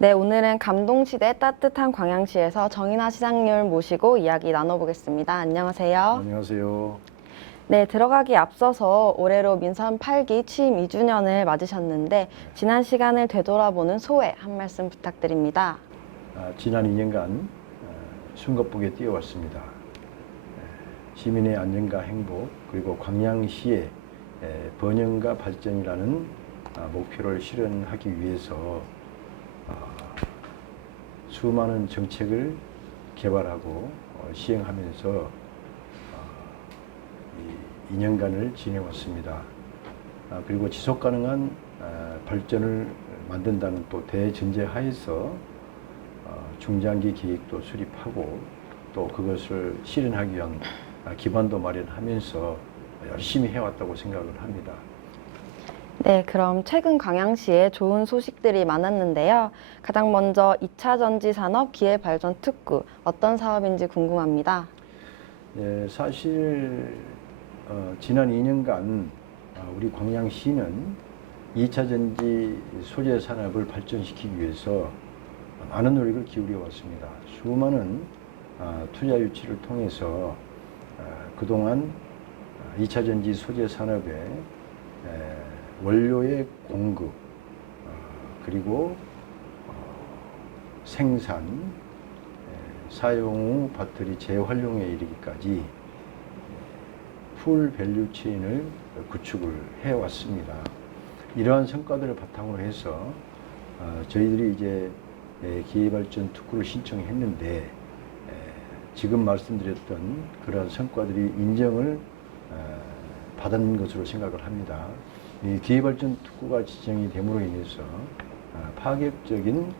네, 오늘은 감동시대 따뜻한 광양시에서 정인화 시장님을 모시고 이야기 나눠보겠습니다. 안녕하세요. 안녕하세요. 네, 들어가기 앞서서 올해로 민선 8기 취임 2주년을 맞으셨는데 지난 시간을 되돌아보는 소회 한 말씀 부탁드립니다. 지난 2년간 숨가쁘게 뛰어왔습니다. 시민의 안전과 행복 그리고 광양시의 번영과 발전이라는 목표를 실현하기 위해서 수많은 정책을 개발하고 시행하면서 2년간을 지내왔습니다. 그리고 지속가능한 발전을 만든다는 또 대전제 하에서 중장기 계획도 수립하고 또 그것을 실현하기 위한 기반도 마련하면서 열심히 해왔다고 생각을 합니다. 네, 그럼 최근 광양시에 좋은 소식들이 많았는데요. 가장 먼저 2차 전지 산업 기회 발전 특구 어떤 사업인지 궁금합니다. 예, 사실 지난 2년간 우리 광양시는 2차 전지 소재 산업을 발전시키기 위해서 많은 노력을 기울여 왔습니다. 수많은 투자 유치를 통해서 그동안 2차 전지 소재 산업의 원료의 공급 그리고 생산, 사용 후 배터리 재활용에 이르기까지 풀 밸류 체인을 구축을 해왔습니다. 이러한 성과들을 바탕으로 해서 저희들이 이제 기회발전 특구를 신청했는데 지금 말씀드렸던 그러한 성과들이 인정을 받은 것으로 생각을 합니다. 이 기회발전 특구가 지정이 됨으로 인해서 파격적인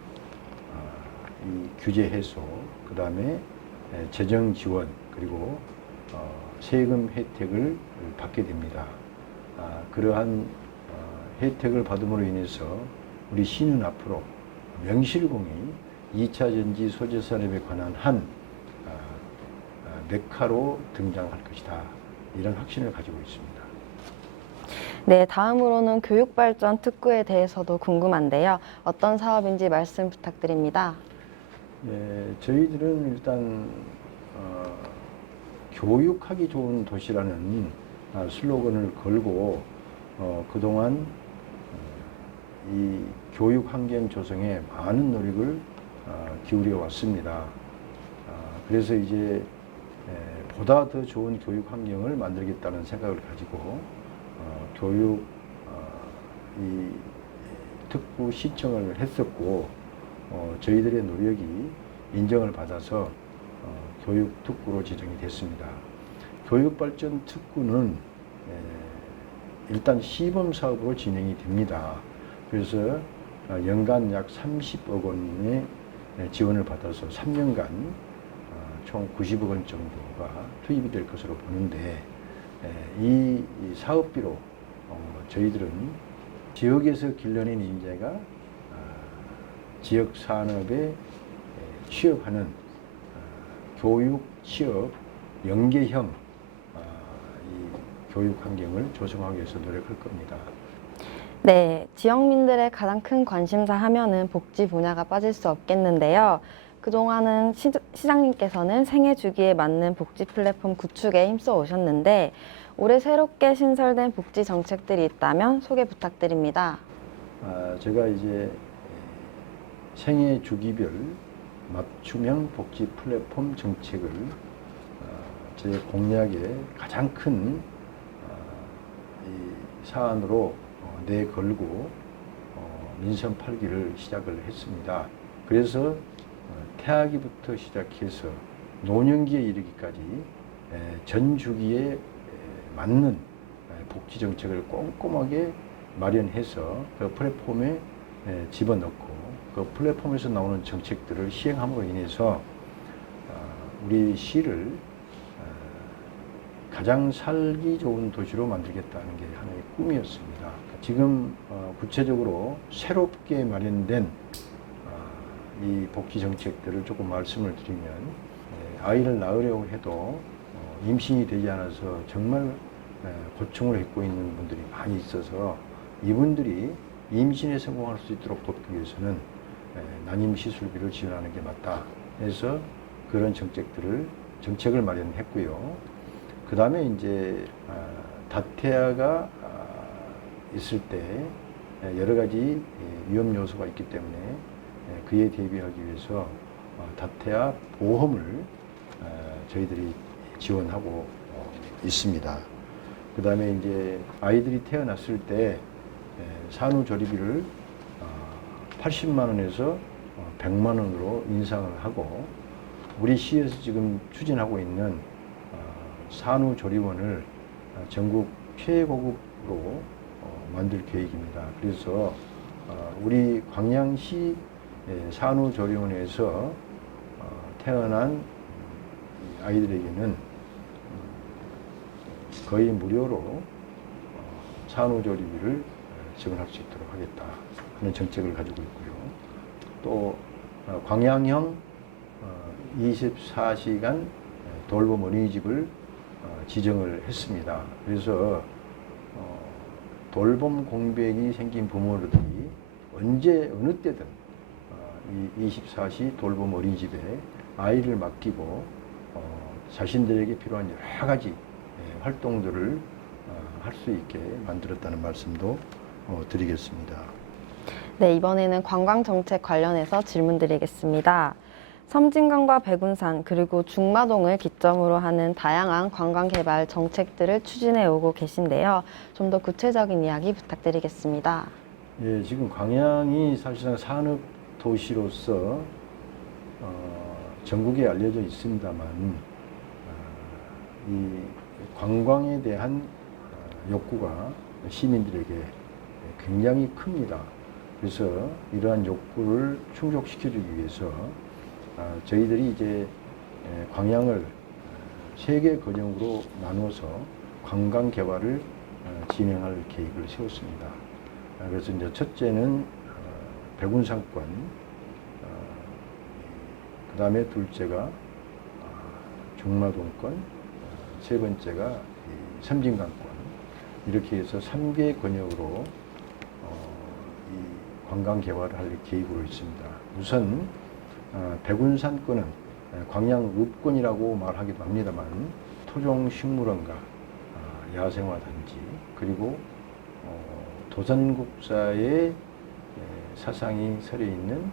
이 규제 해소, 그 다음에 재정 지원, 그리고 세금 혜택을 받게 됩니다. 그러한 혜택을 받음으로 인해서 우리 시는 앞으로 명실공히 2차 전지 소재 산업에 관한 한 메카로 등장할 것이다. 이런 확신을 가지고 있습니다. 네, 다음으로는 교육발전 특구에 대해서도 궁금한데요. 어떤 사업인지 말씀 부탁드립니다. 네, 저희들은 일단 교육하기 좋은 도시라는 슬로건을 걸고 그동안 이 교육 환경 조성에 많은 노력을 기울여 왔습니다. 그래서 이제 보다 더 좋은 교육 환경을 만들겠다는 생각을 가지고 교육 이 특구 신청을 했었고 저희들의 노력이 인정을 받아서 교육 특구로 지정이 됐습니다. 교육발전 특구는 일단 시범 사업으로 진행이 됩니다. 그래서 연간 약 30억 원의 지원을 받아서 3년간 총 90억 원 정도가 투입이 될 것으로 보는데 이 사업비로 저희들은 지역에서 길러낸 인재가 지역 산업에 취업하는 교육, 취업, 연계형 이 교육 환경을 조성하기 위해서 노력할 겁니다. 네, 지역민들의 가장 큰 관심사 하면은 복지 분야가 빠질 수 없겠는데요. 그동안은 시장님께서는 생애 주기에 맞는 복지 플랫폼 구축에 힘써 오셨는데 올해 새롭게 신설된 복지 정책들이 있다면 소개 부탁드립니다. 제가 이제 생애 주기별 맞춤형 복지 플랫폼 정책을 제 공약의 가장 큰 이 사안으로 내걸고 민선 8기를 시작을 했습니다. 그래서 태아기부터 시작해서 노년기에 이르기까지 전 주기에 맞는 복지 정책을 꼼꼼하게 마련해서 그 플랫폼에 집어넣고 그 플랫폼에서 나오는 정책들을 시행함으로 인해서 우리 시를 가장 살기 좋은 도시로 만들겠다는 게 하나의 꿈이었습니다. 지금 구체적으로 새롭게 마련된 이 복지 정책들을 조금 말씀을 드리면 아이를 낳으려고 해도 임신이 되지 않아서 정말 고충을 겪고 있는 분들이 많이 있어서 이분들이 임신에 성공할 수 있도록 돕기 위해서는 난임 시술비를 지원하는 게 맞다 해서 그런 정책을 마련했고요. 그 다음에 이제 다태아가 있을 때 여러 가지 위험 요소가 있기 때문에 그에 대비하기 위해서 다태아 보험을 저희들이 지원하고 있습니다. 그 다음에 이제 아이들이 태어났을 때 산후조리비를 80만 원에서 100만 원으로 인상을 하고 우리 시에서 지금 추진하고 있는 산후조리원을 전국 최고급으로 만들 계획입니다. 그래서 우리 광양시 산후조리원에서 태어난 아이들에게는 거의 무료로 산후조리비를 지원할 수 있도록 하겠다 하는 정책을 가지고 있고요. 또 광양형 24시간 돌봄 어린이집을 지정을 했습니다. 그래서 돌봄 공백이 생긴 부모들이 언제 어느 때든 이 24시 돌봄 어린이집에 아이를 맡기고 자신들에게 필요한 여러 가지 활동들을 할 수 있게 만들었다는 말씀도 드리겠습니다. 네, 이번에는 관광정책 관련해서 질문 드리겠습니다. 섬진강과 백운산 그리고 중마동을 기점으로 하는 다양한 관광개발 정책들을 추진해 오고 계신데요. 좀 더 구체적인 이야기 부탁드리겠습니다. 예, 지금 광양이 사실상 산업 도시로서 전국에 알려져 있습니다만 이 관광에 대한 욕구가 시민들에게 굉장히 큽니다. 그래서 이러한 욕구를 충족시켜주기 위해서 저희들이 이제 광양을 세 개 거점으로 나누어서 관광 개발을 진행할 계획을 세웠습니다. 그래서 이제 첫째는 백운산권, 그 다음에 둘째가 중마동권, 세 번째가 섬진강권, 이렇게 해서 3개 권역으로 이 관광 개발을 할 계획으로 있습니다. 우선 백운산권은 광양읍권이라고 말하기도 합니다만 토종식물원과 야생화단지 그리고 도산국사의 사상이 서려 있는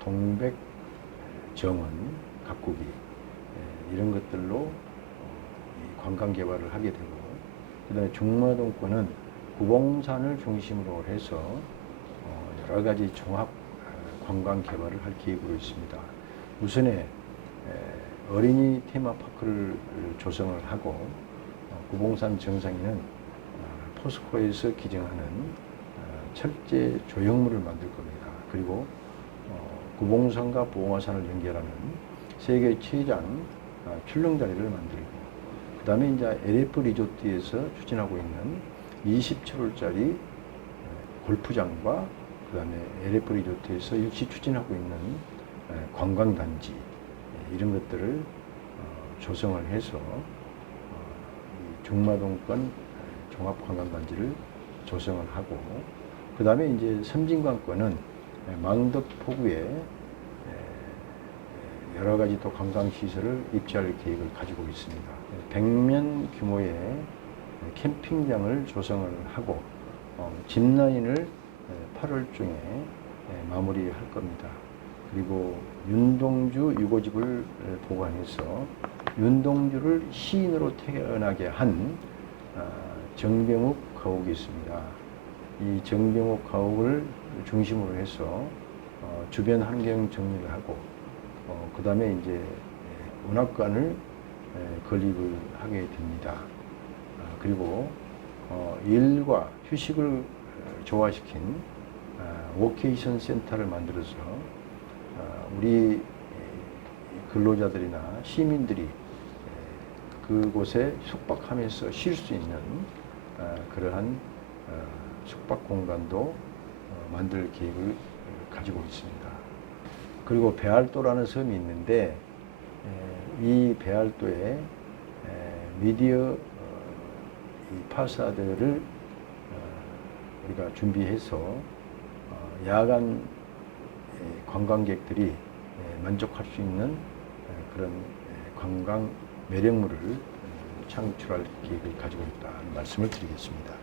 동백정원 가꾸기 이런 것들로 관광 개발을 하게 되고, 그 다음에 중마동권은 구봉산을 중심으로 해서 여러 가지 종합 관광 개발을 할 계획으로 있습니다. 우선에 어린이 테마파크를 조성을 하고 구봉산 정상에는 포스코에서 기증하는 철제 조형물을 만들 겁니다. 그리고 구봉산과 보화산을 연결하는 세계 최장 출렁다리를 만들고, 그 다음에 이제 LF 리조트에서 추진하고 있는 20채널짜리 골프장과 그 다음에 LF 리조트에서 역시 추진하고 있는 관광단지 이런 것들을 조성을 해서 중마동권 종합관광단지를 조성을 하고, 그 다음에 이제 섬진강권은 망덕포구에 여러 가지 또 관광시설을 입지할 계획을 가지고 있습니다. 100면 규모의 캠핑장을 조성을 하고 짚라인을 8월 중에 마무리할 겁니다. 그리고 윤동주 유고집을 보관해서 윤동주를 시인으로 태어나게 한 정병욱 가옥이 있습니다. 이 정병욱 가옥을 중심으로 해서 주변 환경 정리를 하고 그 다음에 이제 문학관을 건립을 하게 됩니다. 그리고 일과 휴식을 조화시킨 워케이션 센터를 만들어서 우리 근로자들이나 시민들이 그곳에 숙박하면서 쉴 수 있는 그러한 숙박 공간도 만들 계획을 가지고 있습니다. 그리고 배알도라는 섬이 있는데 이 배알도에 미디어 파사드를 우리가 준비해서 야간 관광객들이 만족할 수 있는 그런 관광 매력물을 창출할 계획을 가지고 있다는 말씀을 드리겠습니다.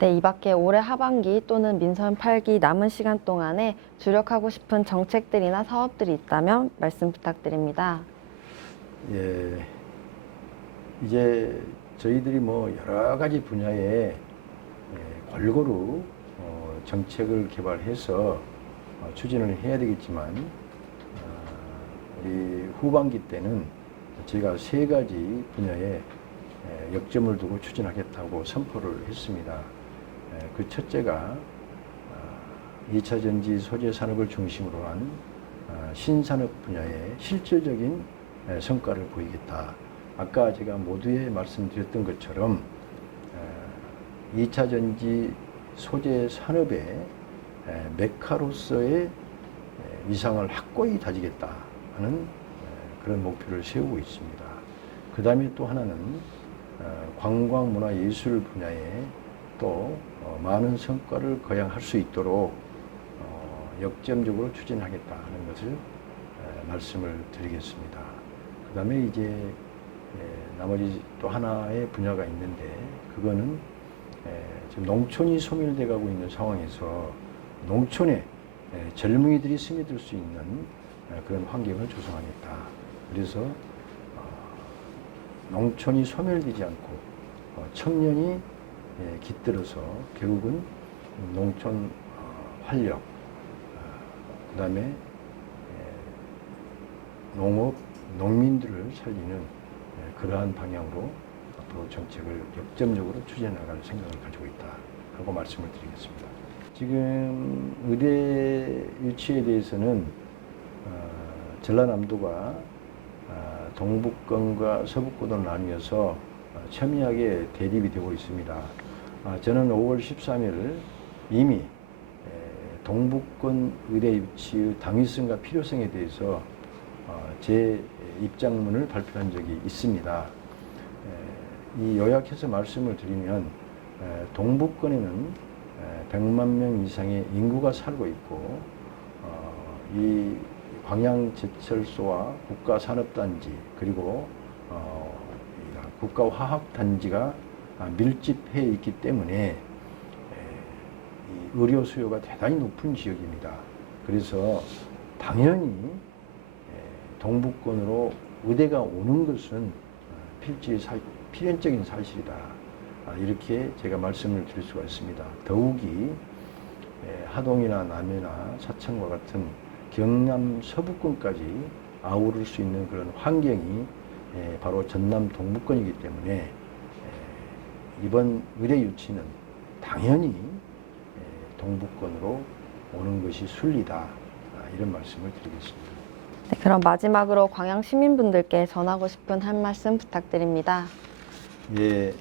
네, 이 밖에 올해 하반기 또는 민선 8기 남은 시간 동안에 주력하고 싶은 정책들이나 사업들이 있다면 말씀 부탁드립니다. 예, 이제 저희들이 뭐 여러 가지 분야에 골고루 정책을 개발해서 추진을 해야 되겠지만 우리 후반기 때는 제가 3가지 분야에 역점을 두고 추진하겠다고 선포를 했습니다. 그 첫째가 2차 전지 소재 산업을 중심으로 한 신산업 분야에 실질적인 성과를 보이겠다. 아까 제가 모두에 말씀드렸던 것처럼 2차 전지 소재 산업의 메카로서의 위상을 확고히 다지겠다 하는 그런 목표를 세우고 있습니다. 그 다음에 또 하나는 관광, 문화, 예술 분야에 또 많은 성과를 거양할 수 있도록 역점적으로 추진하겠다 하는 것을 말씀을 드리겠습니다. 그 다음에 이제 나머지 또 하나의 분야가 있는데 그거는 지금 농촌이 소멸돼 가고 있는 상황에서 농촌에 젊은이들이 스며들 수 있는 그런 환경을 조성하겠다. 그래서 농촌이 소멸되지 않고 청년이 깃들어서 결국은 농촌 활력, 그 다음에 농업, 농민들을 살리는 그러한 방향으로 앞으로 정책을 역점적으로 추진해 나갈 생각을 가지고 있다 하고 말씀을 드리겠습니다. 지금 의대 유치에 대해서는 전라남도가 동북권과 서북권으로 나뉘어서 첨예하게 대립이 되고 있습니다. 저는 5월 13일 이미 동북권 의대 유치의 당위성과 필요성에 대해서 제 입장문을 발표한 적이 있습니다. 이 요약해서 말씀을 드리면 동북권에는 100만 명 이상의 인구가 살고 있고 이 광양제철소와 국가산업단지 그리고 국가화학단지가 밀집해 있기 때문에 이 의료 수요가 대단히 높은 지역입니다. 그래서 당연히 동북권으로 의대가 오는 것은 필연적인 사실이다. 이렇게 제가 말씀을 드릴 수가 있습니다. 더욱이 하동이나 남해나 사천과 같은 경남 서부권까지 아우를 수 있는 그런 환경이 바로 전남 동북권이기 때문에 이번 의대 유치는 당연히 동북권으로 오는 것이 순리다. 이런 말씀을 드리겠습니다. 네, 그럼 마지막으로 광양 시민분들께 전하고 싶은 한 말씀 부탁드립니다. 예,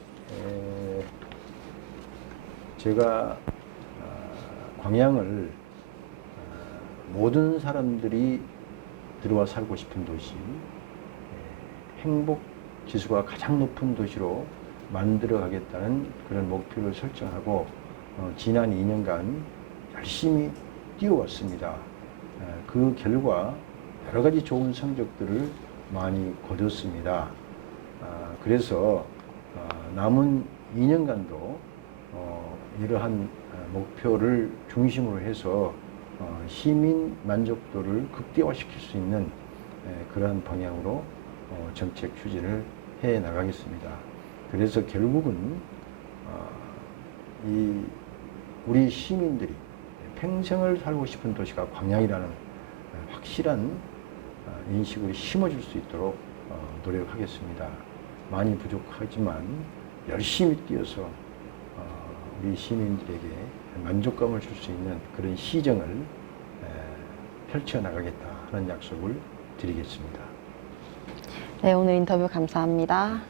제가 광양을 모든 사람들이 들어와 살고 싶은 도시, 행복 지수가 가장 높은 도시로 만들어 가겠다는 그런 목표를 설정하고 지난 2년간 열심히 뛰어왔습니다. 그 결과 여러 가지 좋은 성적들을 많이 거뒀습니다. 그래서 남은 2년간도 이러한 목표를 중심으로 해서 시민 만족도를 극대화시킬 수 있는 그러한 방향으로 정책 추진을 해 나가겠습니다. 그래서 결국은 우리 시민들이 평생을 살고 싶은 도시가 광양이라는 확실한 인식을 심어줄 수 있도록 노력하겠습니다. 많이 부족하지만 열심히 뛰어서 우리 시민들에게 만족감을 줄 수 있는 그런 시정을 펼쳐나가겠다 하는 약속을 드리겠습니다. 네, 오늘 인터뷰 감사합니다.